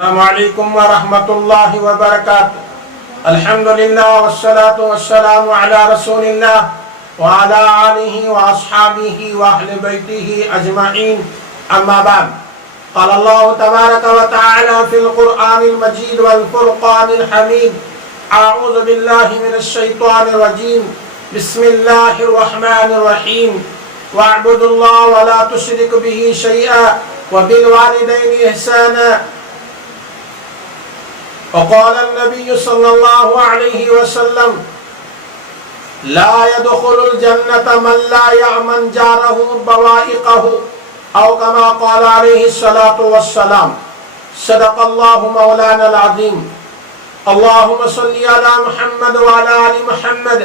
السلام علیکم ورحمۃ اللہ وبرکاتہ۔ الحمدللہ والصلاة والسلام علی رسول اللہ وعلی آلہ واصحابہ واہل بیتہ اجمعین، اما بعد۔ قال اللہ تبارک وتعالی فی القرآن المجید والفرقان الحمید، اعوذ باللہ من الشیطان الرجیم، بسم اللہ الرحمن الرحیم، واعبدوا اللہ ولا تشرکوا بہ شیئا وبالوالدین احسانا۔ وقال النبي صلى الله عليه وسلم لا يدخل الجنة من لا يأمن جاره بوائقه أو كما قال عليه الصلاة والسلام۔ صدق الله مولانا العظيم۔ اللهم صل على محمد وعلى آل محمد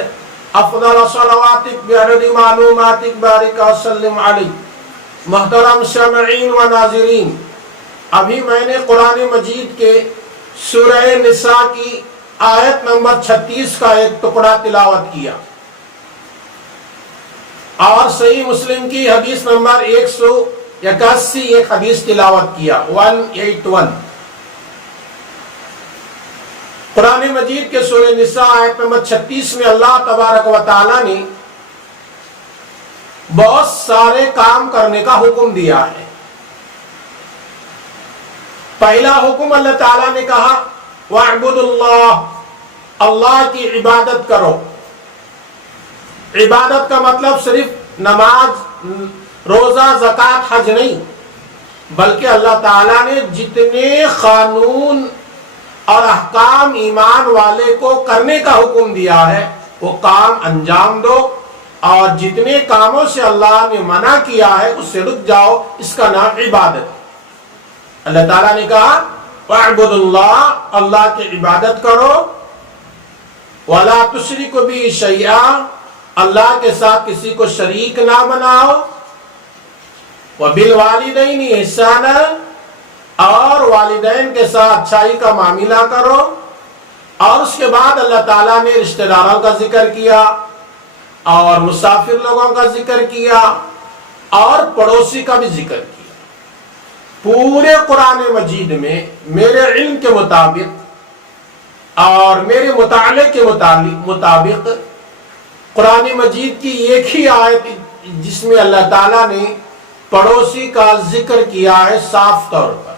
افضل صلواتك بعدد معلوماتك بارك وسلم عليه۔ محترم سامعین و ناظرین، ابھی میں نے قرآن مجید کے سورہ نساء کی آیت نمبر 36 کا ایک ٹکڑا تلاوت کیا، اور صحیح مسلم کی حدیث نمبر 181 ایک حدیث تلاوت کیا، 181۔ قرآن مجید کے سورہ نساء آیت نمبر 36 میں اللہ تبارک و تعالی نے بہت سارے کام کرنے کا حکم دیا ہے۔ پہلا حکم اللہ تعالیٰ نے کہا وَاعْبُدُوا اللَّهَ، اللہ کی عبادت کرو۔ عبادت کا مطلب صرف نماز، روزہ، زکوٰۃ، حج نہیں، بلکہ اللہ تعالیٰ نے جتنے قانون اور احکام ایمان والے کو کرنے کا حکم دیا ہے وہ کام انجام دو، اور جتنے کاموں سے اللہ نے منع کیا ہے اس سے رک جاؤ، اس کا نام عبادت ہے۔ اللہ تعالیٰ نے کہا وَاعْبُدُوا اللَّهَ، اللہ کی عبادت کرو، وَلَا تُشْرِكُوا بِهِ شَيْئًا، اللہ کے ساتھ کسی کو شریک نہ بناؤ، وَبِالْوَالِدَيْنِ إِحْسَانًا، اور والدین کے ساتھ اچھائی کا معاملہ کرو۔ اور اس کے بعد اللہ تعالیٰ نے رشتہ داروں کا ذکر کیا، اور مسافر لوگوں کا ذکر کیا، اور پڑوسی کا بھی ذکر کیا۔ پورے قرآن مجید میں میرے علم کے مطابق اور میرے مطالعے کے مطابق قرآن مجید کی ایک ہی آیت جس میں اللہ تعالیٰ نے پڑوسی کا ذکر کیا ہے صاف طور پر،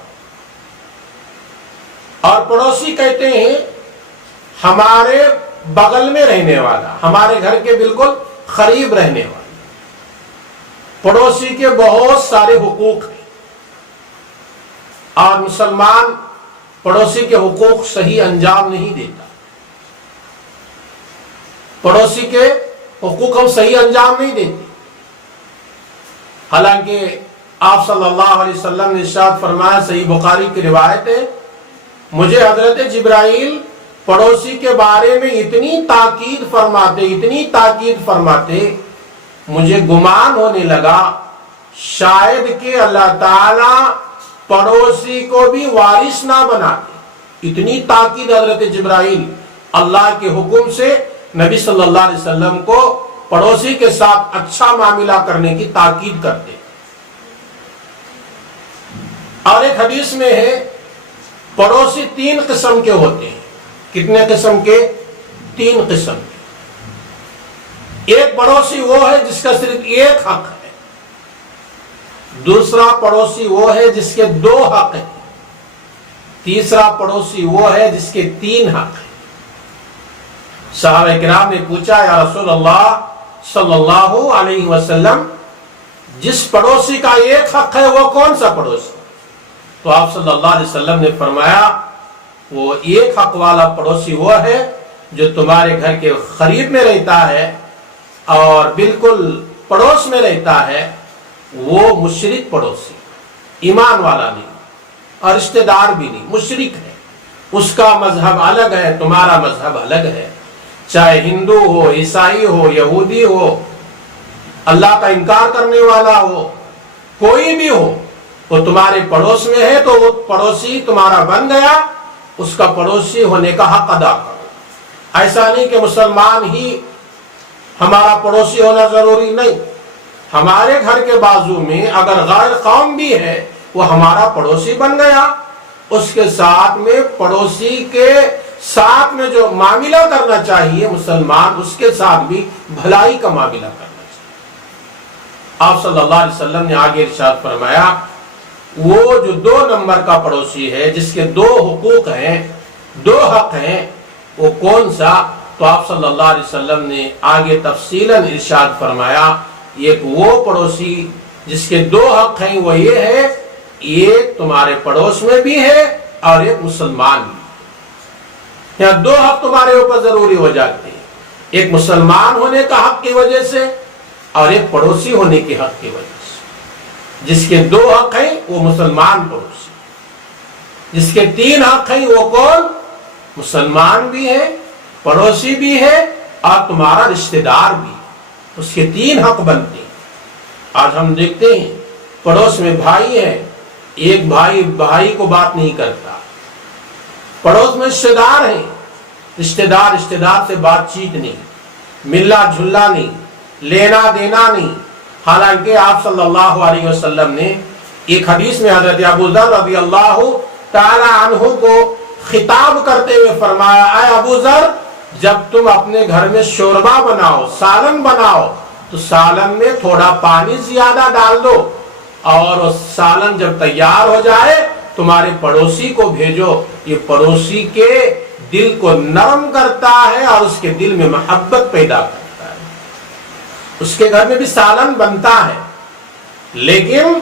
اور پڑوسی کہتے ہیں ہمارے بغل میں رہنے والا، ہمارے گھر کے بالکل قریب رہنے والا۔ پڑوسی کے بہت سارے حقوق ہیں، اور مسلمان پڑوسی کے حقوق صحیح انجام نہیں دیتا۔ پڑوسی کے حقوق ہم صحیح انجام نہیں دیتے، حالانکہ آپ صلی اللہ علیہ وسلم نے ارشاد فرمایا، صحیح بخاری کی روایت ہے، مجھے حضرت جبرائیل پڑوسی کے بارے میں اتنی تاکید فرماتے مجھے گمان ہونے لگا شاید کہ اللہ تعالی پڑوسی کو بھی وارث نہ بناتے۔ اتنی تاکید حضرت جبرائیل اللہ کے حکم سے نبی صلی اللہ علیہ وسلم کو پڑوسی کے ساتھ اچھا معاملہ کرنے کی تاکید کرتے۔ اور ایک حدیث میں ہے پڑوسی 3 قسم کے ہوتے ہیں۔ کتنے قسم کے؟ 3 قسم کے۔ ایک پڑوسی وہ ہے جس کا صرف ایک حق ہے، دوسرا پڑوسی وہ ہے جس کے 2 حق ہیں، تیسرا پڑوسی وہ ہے جس کے 3 حق ہیں۔ صحابہ کرام نے پوچھا یا رسول اللہ صلی اللہ علیہ وسلم، جس پڑوسی کا ایک حق ہے وہ کون سا پڑوسی؟ تو آپ صلی اللہ علیہ وسلم نے فرمایا وہ ایک حق والا پڑوسی وہ ہے جو تمہارے گھر کے قریب میں رہتا ہے اور بالکل پڑوس میں رہتا ہے، وہ مشرک پڑوسی، ایمان والا نہیں اور رشتہ دار بھی نہیں، مشرک ہے۔ اس کا مذہب الگ ہے، تمہارا مذہب الگ ہے، چاہے ہندو ہو، عیسائی ہو، یہودی ہو، اللہ کا انکار کرنے والا ہو، کوئی بھی ہو، وہ تمہارے پڑوس میں ہے تو وہ پڑوسی تمہارا بن گیا، اس کا پڑوسی ہونے کا حق ادا کرو۔ ایسا نہیں کہ مسلمان ہی ہمارا پڑوسی ہونا ضروری نہیں، ہمارے گھر کے بازو میں اگر غیر قوم بھی ہے وہ ہمارا پڑوسی بن گیا، اس کے ساتھ میں پڑوسی کے ساتھ میں جو معاملہ کرنا چاہیے مسلمان، اس کے ساتھ بھی بھلائی کا معاملہ کرنا چاہیے۔ آپ صلی اللہ علیہ وسلم نے آگے ارشاد فرمایا، وہ جو 2 نمبر کا پڑوسی ہے جس کے 2 حقوق ہیں، 2 حق ہیں، وہ کون سا؟ تو آپ صلی اللہ علیہ وسلم نے آگے تفصیلاً ارشاد فرمایا، ایک وہ پڑوسی جس کے 2 حق ہیں، وہ یہ ہے، ایک تمہارے پڑوس میں بھی ہے اور ایک مسلمان بھی۔ یہاں 2 حق تمہارے اوپر ضروری ہو جاتے ہیں، ایک مسلمان ہونے کا حق کی وجہ سے اور ایک پڑوسی ہونے کے حق کی وجہ سے۔ جس کے 2 حق ہیں وہ مسلمان پڑوسی، جس کے 3 حق ہیں وہ کون؟ مسلمان بھی ہے، پڑوسی بھی ہے اور تمہارا رشتہ دار بھی، اس کے 3 حق بنتے ہیں۔ آج ہم دیکھتے ہیں پڑوس میں بھائی ہے، ایک بھائی کو بات نہیں کرتا، پڑوس میں رشتہ دار ہیں، رشتہ دار سے بات چیت نہیں، ملنا جھلنا نہیں، لینا دینا نہیں۔ حالانکہ آپ صلی اللہ علیہ وسلم نے ایک حدیث میں حضرت ابو ذر رضی اللہ تعالی عنہ کو خطاب کرتے ہوئے فرمایا، اے ابو ذر، جب تم اپنے گھر میں شوربہ بناؤ، سالن بناؤ، تو سالن میں تھوڑا پانی زیادہ ڈال دو، اور سالن جب تیار ہو جائے تمہارے پڑوسی کو بھیجو، یہ پڑوسی کے دل کو نرم کرتا ہے اور اس کے دل میں محبت پیدا کرتا ہے۔ اس کے گھر میں بھی سالن بنتا ہے، لیکن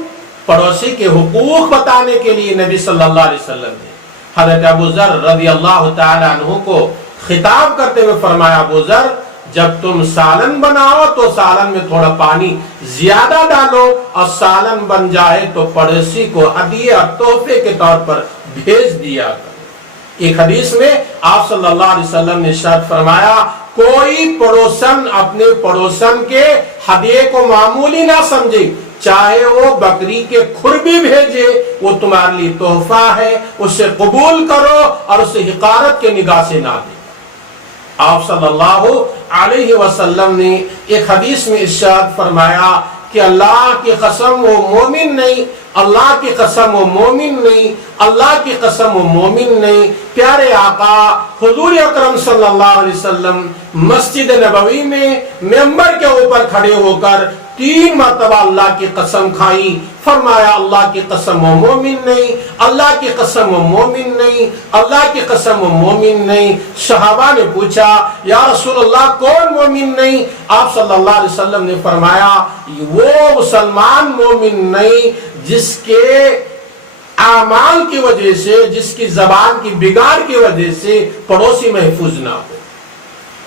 پڑوسی کے حقوق بتانے کے لیے نبی صلی اللہ علیہ وسلم نے حضرت ابو ذر رضی اللہ تعالی عنہ کو خطاب کرتے ہوئے فرمایا، ابو ذر، جب تم سالن بناؤ تو سالن میں تھوڑا پانی زیادہ ڈالو، اور سالن بن جائے تو پڑوسی کو ہدیے اور تحفے کے طور پر بھیج دیا کرو۔ ایک حدیث میں آپ صلی اللہ علیہ وسلم نے ارشاد فرمایا، کوئی پڑوسن اپنے پڑوسن کے ہدیے کو معمولی نہ سمجھے، چاہے وہ بکری کے کھر بھی بھیجے، وہ تمہارے لیے تحفہ ہے، اسے قبول کرو اور اسے حقارت کے نگاہ سے نہ دے۔ آپ صلی اللہ علیہ وسلم نے ایک حدیث میں ارشاد فرمایا کہ اللہ کی قسم وہ مومن نہیں، اللہ کی قسم وہ مومن نہیں، اللہ کی قسم وہ مومن نہیں۔ پیارے آقا حضور اکرم صلی اللہ علیہ وسلم مسجد نبوی میں ممبر کے اوپر کھڑے ہو کر 3 مرتبہ اللہ کی قسم کھائی، فرمایا اللہ کی قسم وہ مومن نہیں، اللہ کی قسم وہ مومن نہیں، اللہ کی قسم وہ مومن نہیں۔ صحابہ نے پوچھا، یا رسول اللہ کون مومن نہیں؟ آپ صلی اللہ علیہ وسلم نے فرمایا، وہ مسلمان مومن نہیں جس کے اعمال کی وجہ سے، جس کی زبان کی بگاڑ کی وجہ سے پڑوسی محفوظ نہ ہو،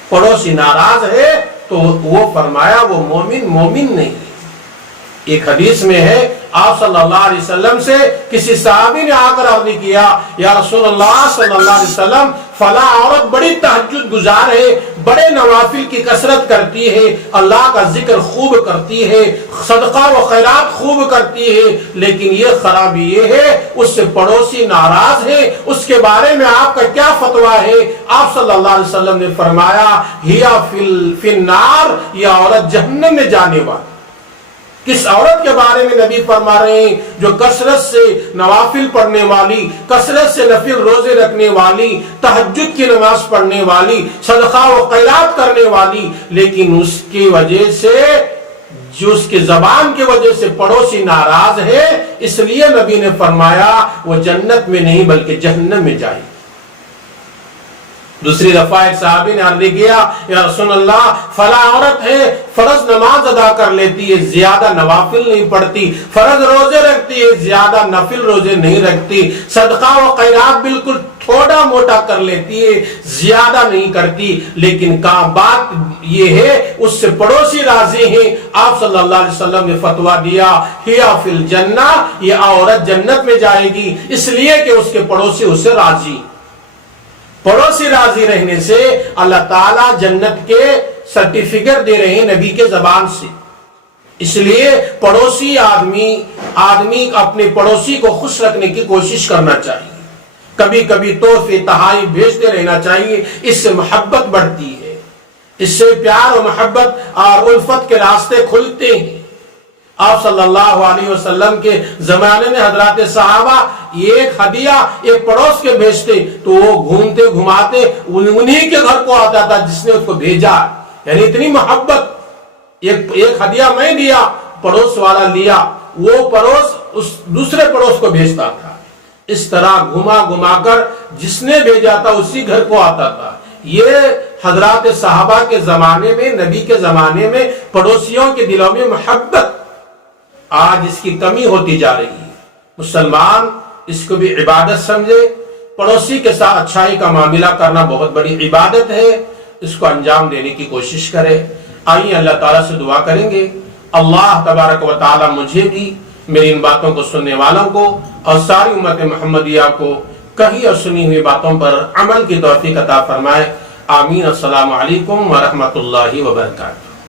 پڑوسی ناراض ہے تو وہ فرمایا وہ مومن نہیں۔ ایک حدیث میں ہے آپ صلی اللہ علیہ وسلم سے کسی صحابی نے آ کر عرض کیا، یا رسول اللہ صلی اللہ علیہ وسلم، فلاں عورت بڑی تہجد گزار ہے، بڑے نوافل کی کثرت کرتی ہے، اللہ کا ذکر خوب کرتی ہے، صدقہ و خیرات خوب کرتی ہے، لیکن یہ خرابی یہ ہے اس سے پڑوسی ناراض ہے، اس کے بارے میں آپ کا کیا فتویٰ ہے؟ آپ صلی اللہ علیہ وسلم نے فرمایا، ہیا فی النار، یہ عورت جہنم میں جانے والی۔ کس عورت کے بارے میں نبی فرما رہے ہیں؟ جو کثرت سے نوافل پڑھنے والی، کثرت سے نفل روزے رکھنے والی، تہجد کی نماز پڑھنے والی، صدقہ و خیرات کرنے والی، لیکن اس کی وجہ سے، جو اس کی زبان کی وجہ سے پڑوسی ناراض ہے، اس لیے نبی نے فرمایا وہ جنت میں نہیں بلکہ جہنم میں جائے۔ دوسری دفعہ ایک صحابی نے عرض کیا، یا رسول اللہ فلاں عورت ہے، فرض نماز ادا کر لیتی ہے، زیادہ نوافل نہیں پڑھتی، فرض روزے رکھتی ہے، زیادہ نفل روزے نہیں رکھتی، صدقہ و خیرات بالکل تھوڑا موٹا کر لیتی ہے، زیادہ نہیں کرتی، لیکن بات یہ ہے اس سے پڑوسی راضی ہیں۔ آپ صلی اللہ علیہ وسلم نے فتویٰ دیا، ہیا فی الجنہ، یہ عورت جنت میں جائے گی، اس لیے کہ اس کے پڑوسی اس سے راضی۔ پڑوسی راضی رہنے سے اللہ تعالیٰ جنت کے سرٹیفکیٹ دے رہے ہیں نبی کے زبان سے۔ اس لیے پڑوسی آدمی اپنے پڑوسی کو خوش رکھنے کی کوشش کرنا چاہیے، کبھی کبھی تحفے تحائف بھیجتے رہنا چاہیے، اس سے محبت بڑھتی ہے، اس سے پیار و محبت اور الفت کے راستے کھلتے ہیں۔ آپ صلی اللہ علیہ وسلم کے زمانے میں حضرات صحابہ ایک ہدیہ ایک پڑوس کے بھیجتے تو وہ گھومتے گھماتے انہی کے گھر کو آتا تھا جس نے اس کو بھیجا. یعنی اتنی محبت. ایک ہدیہ میں دیا, پڑوس والا لیا, وہ پڑوس اس دوسرے پڑوس کو بھیجتا تھا. اس طرح گھما گھما کر جس نے بھیجا تھا اسی گھر کو آتا تھا. یہ حضرات صحابہ کے زمانے میں, نبی کے زمانے میں پڑوسیوں کے دلوں میں محبت. آج اس کی کمی ہوتی جا رہی ہے. مسلمان اس کو بھی عبادت سمجھے. پڑوسی کے ساتھ اچھائی کا معاملہ کرنا بہت بڑی عبادت ہے, اس کو انجام دینے کی کوشش کرے. آئیے اللہ تعالیٰ سے دعا کریں گے. اللہ تبارک و تعالیٰ مجھے بھی, میری ان باتوں کو سننے والوں کو اور ساری امت محمدیہ کو کہی اور سنی ہوئی باتوں پر عمل کی توفیق عطا فرمائے. آمین. السلام علیکم ورحمۃ اللہ وبرکاتہ.